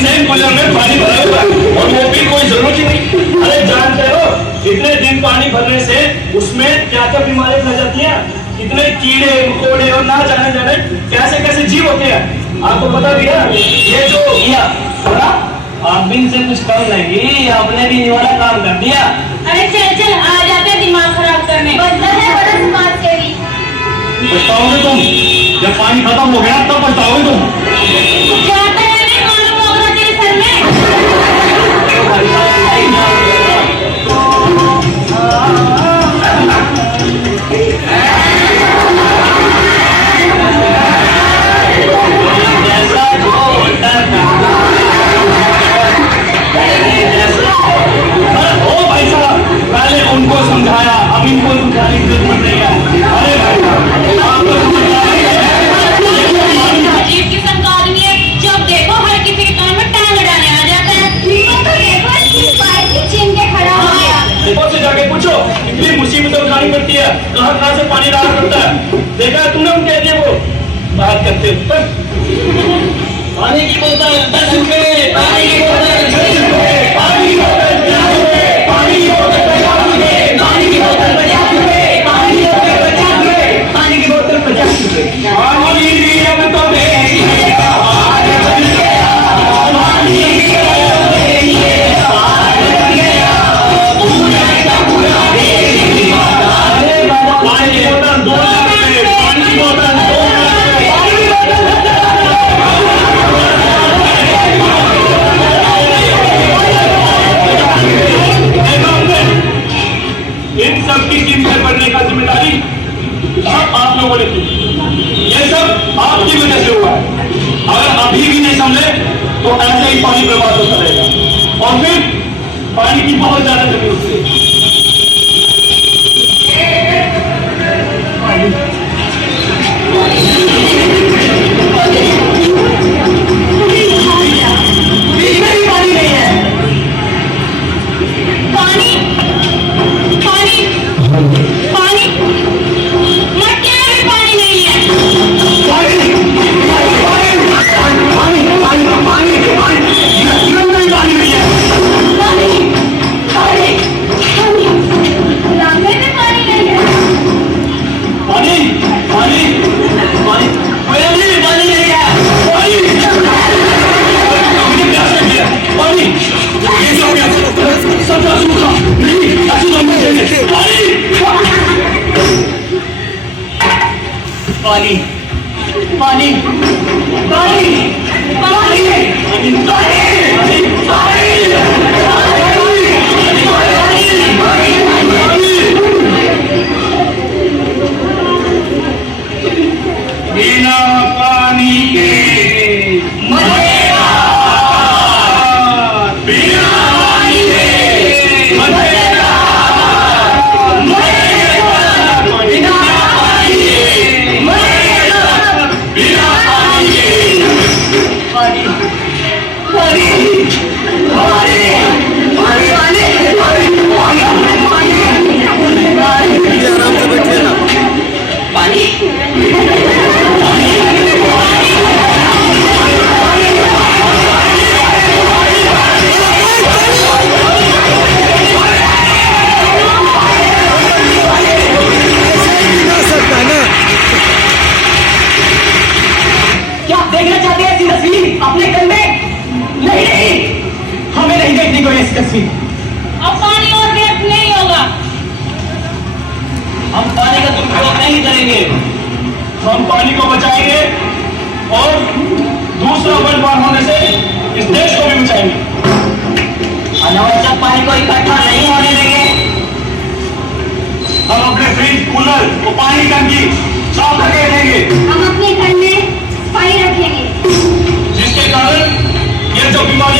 दिन से कूलर में पानी भरा हुआ है और वो भी कोई जरूरत ही नहीं। अरे जानते हो इतने दिन पानी भरने से उसमें क्या क्या बीमारियां फैल जाती हैं, कितने कीड़े मकोड़े और ना जाने जाने कैसे कैसे जीव होते हैं। आपको पता भी है ये जो किया थोड़ा आप भी इनसे कुछ कम नहीं, आपने भी ये वाला काम कर दिया। अरे चल चल आ जाते दिमाग खराब करने। बंदा है बड़ा समाज सेवी। पछताओगे तुम, जब पानी खत्म हो गया तब पछताओगे तुम। जाता है नहीं मालूम होगा तेरे सर में। पहले उनको समझाया, अब इनको समझाने की जरूरत नहीं है। अरे भाई आपको अजीब किस्म का आदमी है, जब देखो हर किसी के कान में टांग अड़ाने आ जाता है। तो देखो इसकी बाइक ही छीन के खड़ा हो गया। देखो से जाके पूछो इतनी मुसीबतें उठानी पड़ती है, कहाँ से पानी डाला करता है। देखा है तुमने उनके लिए वो बात करते पानी की बोतल 10 रुपए, पानी की बोतल 20 रुपए, पानी की बोतल 50 रुपए, पानी की बोतल 50 रुपए, पानी की बोतल 50 रुपए, पानी की बोतल 50 रुपए, पानी की बोतल 50 रुपए। पानी अब तो देखिएगा, पानी बन गया, पानी पूरा देखिएगा। पानी की बोतल 2 रुपए, पानी की बोतल 2 इन सब की कीमतें बढ़ने का जिम्मेदारी सब आप लोगों ने की। ये सब आपकी वजह से हुआ है। अगर अभी भी नहीं समझे तो ऐसे ही पानी बर्बाद होता रहेगा और फिर पानी की बहुत ज्यादा कमी होती है। पानी नहीं है, पानी पानी पानी मटके में भी पानी नहीं है। रास्ते में पानी नहीं है। पानी पानी पानी पानी बिना पानी के मरेगा, बिना पानी के मरेगा, बिना पानी के मरेगा, बिना पानी के पानी पानी आराम से बैठिए ना। पानी क्या देखना चाहते हैं ऐसी तस्वीर अपने कंधे? नहीं नहीं, हमें नहीं देखनी कोई ऐसी तस्वीर। अब पानी और व्यर्थ नहीं होगा। हम पानी का दुरुपयोग नहीं करेंगे, हम पानी को बचाएंगे और दूसरा वर्ल्ड वार होने से इस देश को भी बचाएंगे। अनावश्यक पानी को इकट्ठा नहीं होने देंगे। हम अपने फ्रिज कूलर को पानी टंकी साफ करके रखेंगे, हम अपने घर में सफाई रखेंगे। जिसके कारण ये जो बीमारी